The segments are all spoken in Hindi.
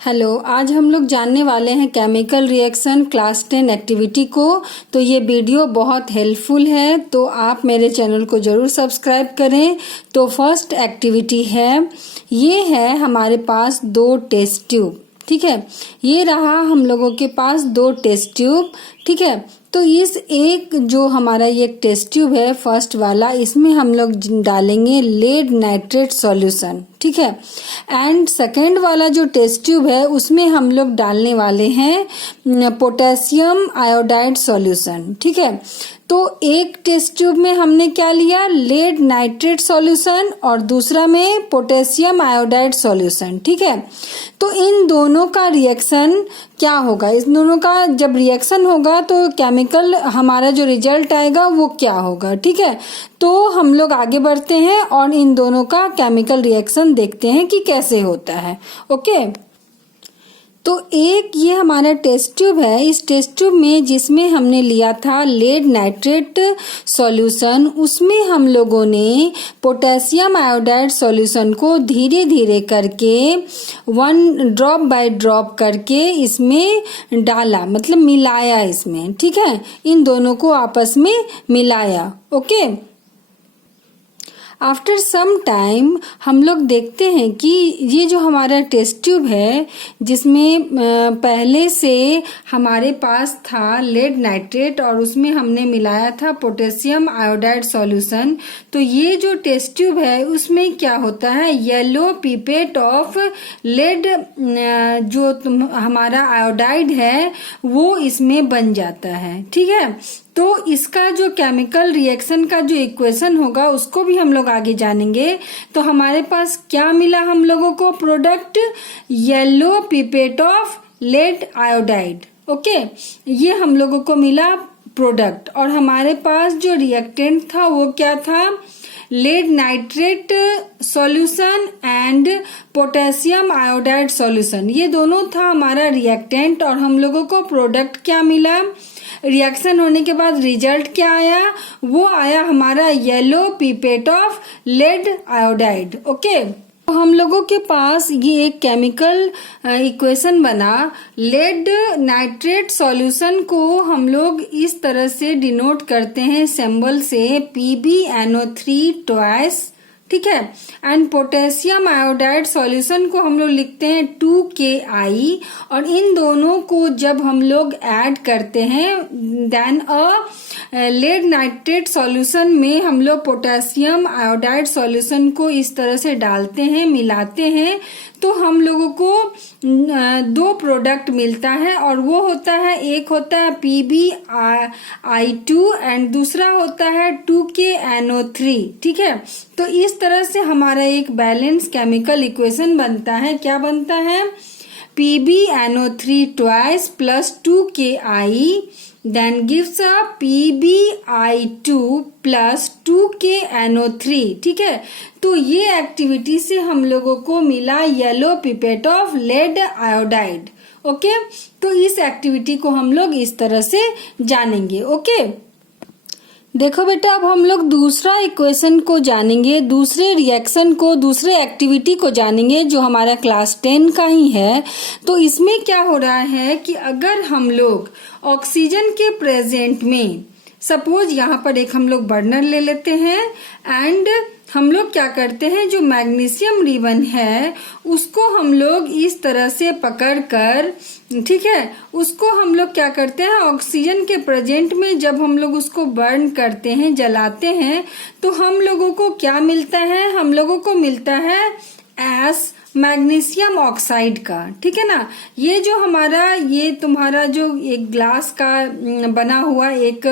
हेलो, आज हम लोग जानने वाले हैं केमिकल रिएक्शन क्लास 10 एक्टिविटी को। तो ये वीडियो बहुत हेल्पफुल है, तो आप मेरे चैनल को ज़रूर सब्सक्राइब करें। तो फर्स्ट एक्टिविटी है, ये है हमारे पास 2 टेस्ट ट्यूब। ठीक है, ये रहा हम लोगों के पास 2 टेस्ट ट्यूब। ठीक है, तो इस एक जो हमारा ये टेस्ट ट्यूब है फर्स्ट वाला, इसमें हम लोग डालेंगे लेड नाइट्रेट सॉल्यूशन। ठीक है, एंड सेकेंड वाला जो टेस्ट ट्यूब है उसमें हम लोग डालने वाले हैं पोटेशियम आयोडाइड सॉल्यूशन। ठीक है, तो एक टेस्ट ट्यूब में हमने क्या लिया, लेड नाइट्रेट सॉल्यूशन, और दूसरा में पोटेशियम आयोडाइड सॉल्यूशन। ठीक है, तो इन दोनों का रिएक्शन क्या होगा, इस दोनों का जब रिएक्शन होगा तो केमिकल हमारा जो रिजल्ट आएगा वो क्या होगा। ठीक है, तो हम लोग आगे बढ़ते हैं और इन दोनों का केमिकल रिएक्शन देखते हैं कि कैसे होता है। ओके, तो एक ये हमारा टेस्ट ट्यूब है, इस टेस्ट ट्यूब में जिसमें हमने लिया था लेड नाइट्रेट सॉल्यूशन, उसमें हम लोगों ने पोटेशियम आयोडाइड सॉल्यूशन को धीरे धीरे करके 1 ड्रॉप बाय ड्रॉप करके इसमें डाला, मतलब मिलाया इसमें। ठीक है, इन दोनों को आपस में मिलाया। ओके, आफ्टर सम टाइम हम लोग देखते हैं कि ये जो हमारा टेस्ट ट्यूब है जिसमें पहले से हमारे पास था लेड नाइट्रेट और उसमें हमने मिलाया था पोटेशियम आयोडाइड सॉल्यूशन, तो ये जो टेस्ट ट्यूब है उसमें क्या होता है, येलो पिपेट ऑफ लेड जो हमारा आयोडाइड है वो इसमें बन जाता है। ठीक है, तो इसका जो केमिकल रिएक्शन का जो इक्वेशन होगा उसको भी हम लोग आगे जानेंगे। तो हमारे पास क्या मिला हम लोगों को, product yellow pipette of lead iodide. Okay, ये हम लोगों को मिला प्रोडक्ट, और हमारे पास जो रिएक्टेंट था वो क्या था, lead nitrate solution and potassium iodide solution. ये दोनों था हमारा रिएक्टेंट, और हम लोगों को प्रोडक्ट क्या मिला, रिएक्शन होने के बाद रिजल्ट क्या आया, वो आया हमारा yellow pipette of lead iodide. Okay, तो हम लोगों के पास ये एक केमिकल इक्वेशन बना। लेड नाइट्रेट सॉल्यूशन को हम लोग इस तरह से डिनोट करते हैं सिंबल से PbNO3 ट्वाइस। ठीक है, एंड पोटेशियम आयोडाइड सॉल्यूशन को हम लोग लिखते हैं 2Ki, और इन दोनों को जब हम लोग ऐड करते हैं देन लेड नाइट्रेट सॉल्यूशन में हम लोग पोटेशियम आयोडाइड सॉल्यूशन को इस तरह से डालते हैं, मिलाते हैं, तो हम लोगों को 2 प्रोडक्ट मिलता है, और वो होता है, एक होता है PbI2 एंड दूसरा होता है 2KNO3। ठीक है, तो इस तरह से हमारा एक बैलेंस केमिकल इक्वेशन बनता है। क्या बनता है, PbNO3 twice plus 2Ki then gives a PbI2 plus 2KNO3। ठीक है, तो ये एक्टिविटी से हम लोगों को मिला yellow pipette of lead iodide. Okay, तो इस एक्टिविटी को हम लोग इस तरह से जानेंगे। ओके, देखो बेटा, अब हम लोग दूसरा इक्वेशन को जानेंगे, दूसरे रिएक्शन को, दूसरे एक्टिविटी को जानेंगे जो हमारा क्लास 10 का ही है। तो इसमें क्या हो रहा है कि अगर हम लोग ऑक्सीजन के प्रेजेंट में, सपोज यहाँ पर एक हम लोग बर्नर ले लेते हैं, एंड हम लोग क्या करते हैं, जो मैग्नीशियम रिबन है उसको हम लोग इस तरह से पकड़कर, ठीक है, उसको हम लोग क्या करते हैं, ऑक्सीजन के प्रेजेंट में जब हम लोग उसको बर्न करते हैं, जलाते हैं, तो हम लोगों को क्या मिलता है, हम लोगों को मिलता है एस मैग्नीशियम ऑक्साइड का। ठीक है ना, ये जो हमारा, ये तुम्हारा जो एक ग्लास का बना हुआ एक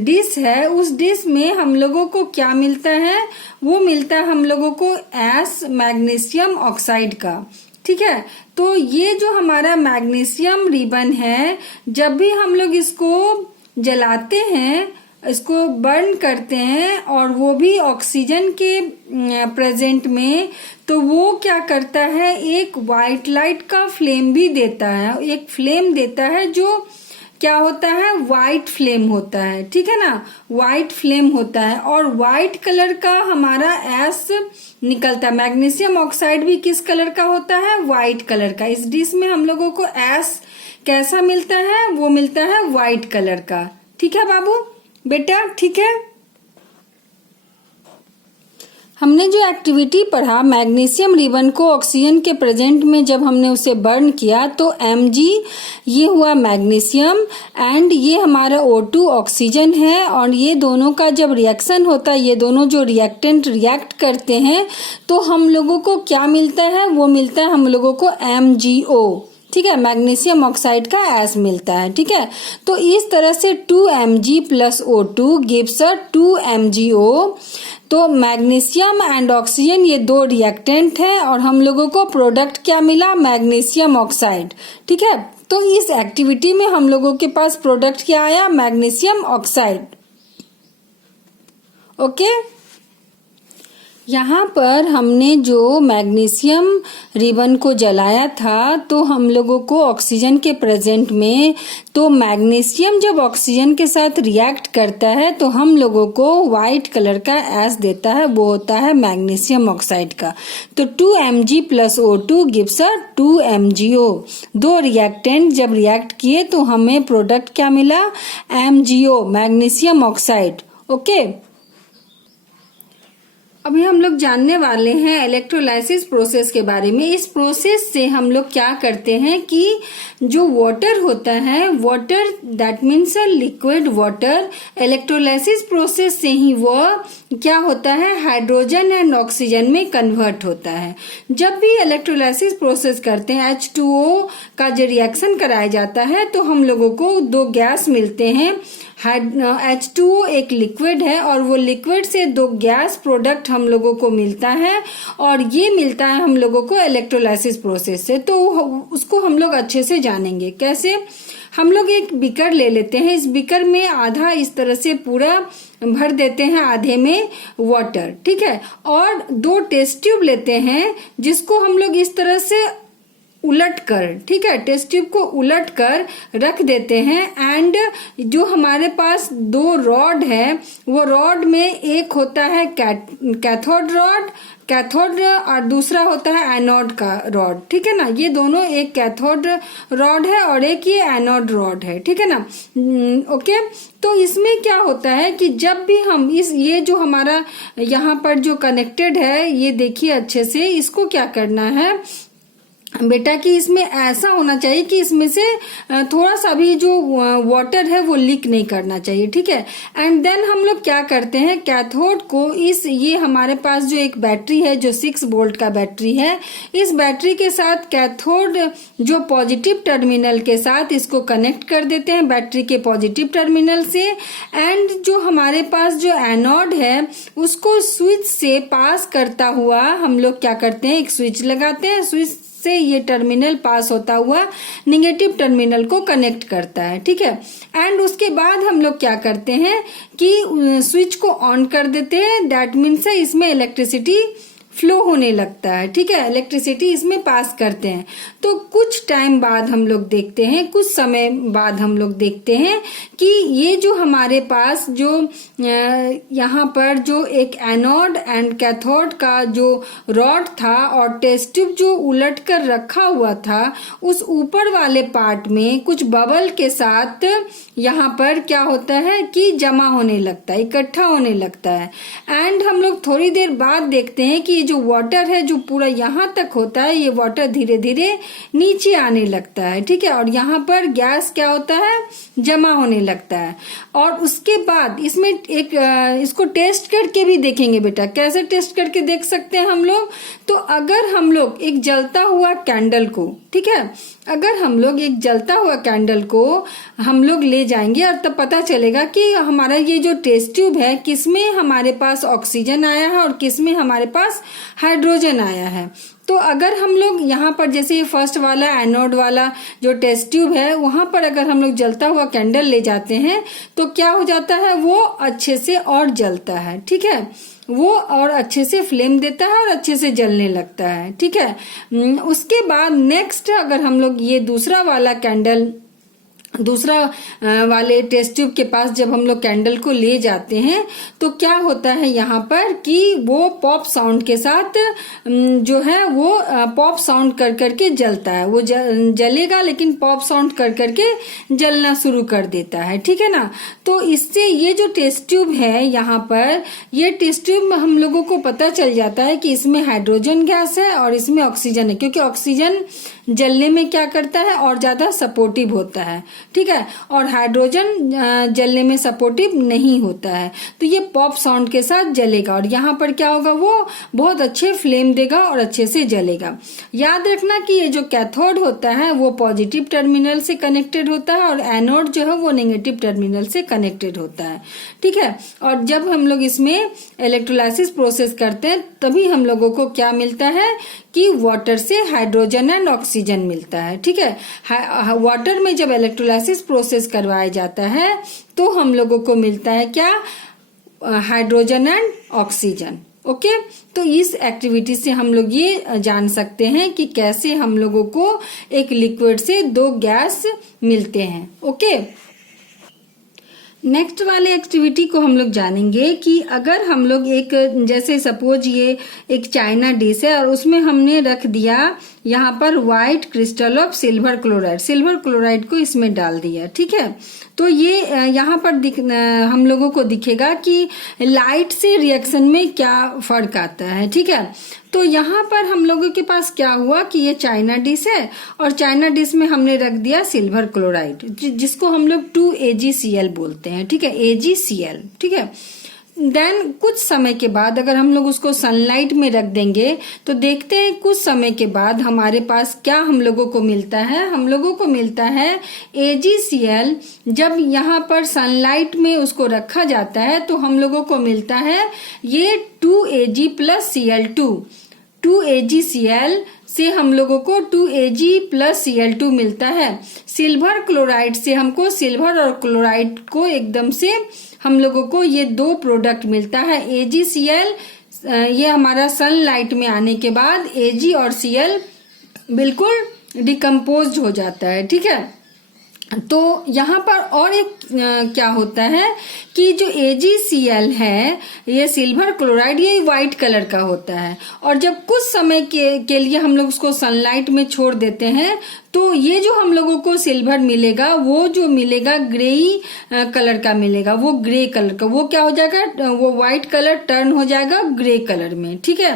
डिश है, उस डिश में हम लोगों को क्या मिलता है, वो मिलता है हम लोगों को एस मैग्नीशियम ऑक्साइड का। ठीक है, तो ये जो हमारा मैग्नीशियम रिबन है, जब भी हम लोग इसको जलाते हैं, इसको बर्न करते हैं, और वो भी ऑक्सीजन के प्रेजेंट में, तो वो क्या करता है, एक वाइट लाइट का फ्लेम भी देता है, एक फ्लेम देता है जो क्या होता है, वाइट फ्लेम होता है, ठीक है ना, वाइट फ्लेम होता है। और वाइट कलर का हमारा एस निकलता है। मैग्नीशियम ऑक्साइड भी किस कलर का होता है, वाइट कलर का। इस डिश में हम लोगों को एस कैसा मिलता है, वो मिलता है वाइट कलर का। ठीक है बाबू बेटा, ठीक है। हमने जो एक्टिविटी पढ़ा, मैग्नीशियम रिबन को ऑक्सीजन के प्रेजेंट में जब हमने उसे बर्न किया तो Mg ये हुआ मैग्नीशियम एंड ये हमारा O2 ऑक्सीजन है। और ये दोनों का जब रिएक्शन होता है, ये दोनों जो रिएक्टेंट रिएक्ट करते हैं तो हम लोगों को क्या मिलता है, वो मिलता है हम लोगों को MgO, ठीक है, मैग्नीशियम ऑक्साइड का एस मिलता है। ठीक है, तो इस तरह से 2Mg + O2 gives a 2MgO। तो मैग्नीशियम एंड ऑक्सीजन ये दो रिएक्टेंट हैं और हम लोगों को प्रोडक्ट क्या मिला, मैग्नीशियम ऑक्साइड। ठीक है, तो इस एक्टिविटी में हम लोगों के पास प्रोडक्ट क्या आया, मैग्नीशियम ऑक्साइड। ओके, यहाँ पर हमने जो मैग्नीशियम रिबन को जलाया था तो हम लोगों को ऑक्सीजन के प्रेजेंट में, तो मैग्नीशियम जब ऑक्सीजन के साथ रिएक्ट करता है तो हम लोगों को वाइट कलर का एस देता है, वो होता है मैग्नीशियम ऑक्साइड का। तो 2Mg + O2 gives a 2MgO। दो रिएक्टेंट जब रिएक्ट किए तो हमें प्रोडक्ट क्या मिला, MgO, मैग्नीशियम ऑक्साइड। ओके, अभी हम लोग जानने वाले हैं इलेक्ट्रोलाइसिस प्रोसेस के बारे में। इस प्रोसेस से हम लोग क्या करते हैं कि जो वाटर होता है, water that means liquid water, electrolysis process से ही वो क्या होता है, हाइड्रोजन एंड ऑक्सीजन में कन्वर्ट होता है। जब भी इलेक्ट्रोलाइसिस प्रोसेस करते हैं, H2O का जो रिएक्शन कराया जाता है तो हम लोगों को दो गैस मिलते हैं। H2O एक लिक्विड है और वो लिक्विड से दो गैस प्रोडक्ट हम लोगों को मिलता है और ये मिलता है हम लोगों को इलेक्ट्रोलाइसिस प्रोसेस से। तो उसको हम लोग अच्छे से जानेंगे। कैसे, हम लोग एक बीकर ले लेते हैं, इस बीकर में आधा इस तरह से पूरा भर देते हैं, आधे में वाटर, ठीक है, और दो टेस्ट ट्यूब लेते हैं जिसको हम लोग इस तरह से उलट कर, ठीक है, टेस्ट ट्यूब को उलट कर रख देते हैं। एंड जो हमारे पास दो रॉड है, वो रॉड में एक होता है कैथोड और दूसरा होता है एनोड का रॉड, ठीक है ना। ये दोनों, एक कैथोड रॉड है और एक ये एनोड रॉड है, ठीक है ना। ओके, तो इसमें क्या होता है कि जब भी हम ये जो हमारा यहाँ पर जो कनेक्टेड है, ये देखिए अच्छे से, इसको क्या करना है बेटा कि इसमें ऐसा होना चाहिए कि इसमें से थोड़ा सा भी जो वाटर है वो लीक नहीं करना चाहिए, ठीक है। एंड देन हम लोग क्या करते हैं, कैथोड को ये हमारे पास जो एक बैटरी है जो 6 वोल्ट का बैटरी है, इस बैटरी के साथ कैथोड जो पॉजिटिव टर्मिनल के साथ इसको कनेक्ट कर देते हैं, बैटरी के पॉजिटिव टर्मिनल से। एंड जो हमारे पास जो एनोड है उसको स्विच से पास करता हुआ हम लोग क्या करते हैं, एक स्विच लगाते हैं, स्विच से ये टर्मिनल पास होता हुआ निगेटिव टर्मिनल को कनेक्ट करता है, ठीक है। एंड उसके बाद हम लोग क्या करते हैं कि स्विच को ऑन कर देते हैं, दैट मीन्स इसमें इलेक्ट्रिसिटी फ्लो होने लगता है, ठीक है, इलेक्ट्रिसिटी इसमें पास करते हैं। तो कुछ टाइम बाद हम लोग देखते हैं, कुछ समय बाद हम लोग देखते हैं कि ये जो हमारे पास जो यहाँ पर जो एक एनोड एंड कैथोड का जो रॉड था और टेस्ट ट्यूब जो उलट कर रखा हुआ था, उस ऊपर वाले पार्ट में कुछ बबल के साथ यहाँ पर क्या होता है कि जमा होने लगता है, इकट्ठा होने लगता है। एंड हम लोग थोड़ी देर बाद देखते हैं कि जो वाटर है जो पूरा यहाँ तक होता है, ये वाटर धीरे धीरे नीचे आने लगता है, ठीक है, और यहाँ पर गैस क्या होता है, जमा होने लगता है। और उसके बाद इसमें एक इसको टेस्ट करके भी देखेंगे बेटा। कैसे टेस्ट करके देख सकते हैं हम लोग, तो अगर हम लोग एक जलता हुआ कैंडल को, ठीक है, अगर हम लोग एक जलता हुआ कैंडल को हम लोग ले जाएंगे और तब पता चलेगा कि हमारा ये जो टेस्ट ट्यूब है किसमें हमारे पास ऑक्सीजन आया है और किसमें हमारे पास हाइड्रोजन आया है। तो अगर हम लोग यहाँ पर जैसे ये फर्स्ट वाला एनोड वाला जो टेस्ट ट्यूब है, वहां पर अगर हम लोग जलता हुआ कैंडल ले जाते हैं तो क्या हो जाता है, वो अच्छे से और जलता है, ठीक है, वो और अच्छे से फ्लेम देता है और अच्छे से जलने लगता है, ठीक है। उसके बाद नेक्स्ट अगर हम लोग ये दूसरा वाला कैंडल दूसरा वाले टेस्ट ट्यूब के पास जब हम लोग कैंडल को ले जाते हैं तो क्या होता है यहाँ पर कि वो पॉप साउंड के साथ जो है वो पॉप साउंड कर करके जलता है। वो जलेगा लेकिन पॉप साउंड कर करके जलना शुरू कर देता है, ठीक है ना। तो इससे ये जो टेस्ट ट्यूब है यहाँ पर, ये टेस्ट ट्यूब में हम लोगों को पता चल जाता है कि इसमें हाइड्रोजन गैस है और इसमें ऑक्सीजन है, क्योंकि ऑक्सीजन जलने में क्या करता है और ज्यादा सपोर्टिव होता है, ठीक है, और हाइड्रोजन जलने में सपोर्टिव नहीं होता है। तो ये पॉप साउंड के साथ जलेगा और यहाँ पर क्या होगा, वो बहुत अच्छे फ्लेम देगा और अच्छे से जलेगा। याद रखना कि ये जो कैथोड होता है वो पॉजिटिव टर्मिनल से कनेक्टेड होता है और एनोड जो है वो नेगेटिव टर्मिनल से कनेक्टेड होता है, ठीक है। और जब हम लोग इसमें इलेक्ट्रोलाइसिस प्रोसेस करते हैं तभी हम लोगों को क्या मिलता है कि वाटर से हाइड्रोजन एंड ऑक्सीजन मिलता है, ठीक है। वाटर में जब इलेक्ट्रोलाइसिस प्रोसेस करवाया जाता है तो हम लोगों को मिलता है क्या, हाइड्रोजन एंड ऑक्सीजन। ओके, तो इस एक्टिविटी से हम लोग ये जान सकते हैं कि कैसे हम लोगों को एक लिक्विड से दो गैस मिलते हैं। ओके, नेक्स्ट वाले एक्टिविटी को हम लोग जानेंगे कि अगर हम लोग एक, जैसे सपोज ये एक चाइना डिश है और उसमें हमने रख दिया यहाँ पर white crystal of silver chloride, silver chloride को इसमें डाल दिया, ठीक है। तो ये यहाँ पर हम लोगों को दिखेगा कि लाइट से रिएक्शन में क्या फर्क आता है, ठीक है। तो यहाँ पर हम लोगों के पास क्या हुआ कि ये चाइना डिश है और चाइना डिश में हमने रख दिया सिल्वर क्लोराइड, जिसको हम लोग 2AgCl बोलते हैं, ठीक है, AgCl, ठीक है। देन कुछ समय के बाद अगर हम लोग उसको सनलाइट में रख देंगे तो देखते हैं कुछ समय के बाद हमारे पास क्या हम लोगों को मिलता है, हम लोगों को मिलता है AgCl। जब यहाँ पर सनलाइट में उसको रखा जाता है तो हम लोगों को मिलता है ये 2Ag + Cl2, 2AgCl से हम लोगों को 2Ag + Cl2 मिलता है। सिल्वर क्लोराइड से हमको सिल्वर और क्लोराइड को एकदम से हम लोगों को ये दो प्रोडक्ट मिलता है। AgCl ये हमारा सनलाइट में आने के बाद Ag और Cl बिल्कुल डिकम्पोज हो जाता है, ठीक है। तो यहाँ पर और एक क्या होता है कि जो AgCl है ये सिल्वर क्लोराइड ये व्हाइट कलर का होता है और जब कुछ समय के लिए हम लोग उसको सनलाइट में छोड़ देते हैं तो ये जो हम लोगों को सिल्वर मिलेगा वो जो मिलेगा ग्रेई कलर का मिलेगा, वो ग्रे कलर का, वो क्या हो जाएगा, वो व्हाइट कलर टर्न हो जाएगा ग्रे कलर में, ठीक है।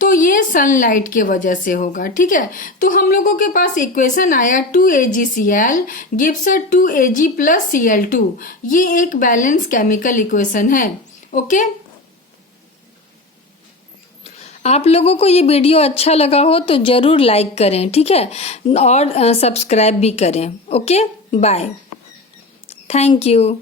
तो ये सनलाइट के वजह से होगा, ठीक है। तो हम लोगों के पास इक्वेशन आया 2AgCl गिव्स 2Ag + Cl2, ये एक बैलेंस केमिकल इक्वेशन है। ओके, आप लोगों को ये वीडियो अच्छा लगा हो तो जरूर लाइक करें, ठीक है, और सब्सक्राइब भी करें। Okay, bye, thank you.